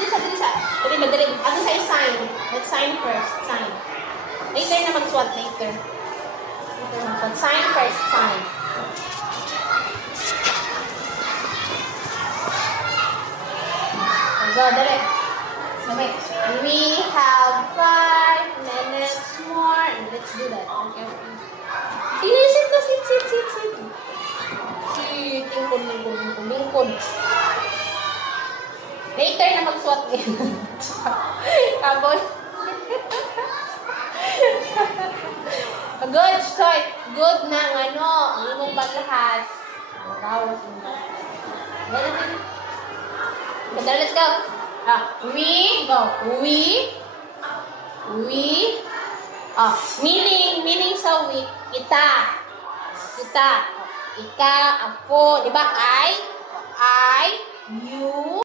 Dali. Madali. Ano sa'yo sign? Let's sign first. Sign. Later na mag-swat. Later. Sign first. Sign. Go, dali. Okay. We have 5 minutes more. And let's do that. Okay. Sit na. Sit. Lingkod. Later na mag-swat din. Tapos. Good, start. Good na ang ang imong paglahas. Let's go. We, go. We. Meaning sa we. Kita. Ika, ako. Diba? I, you.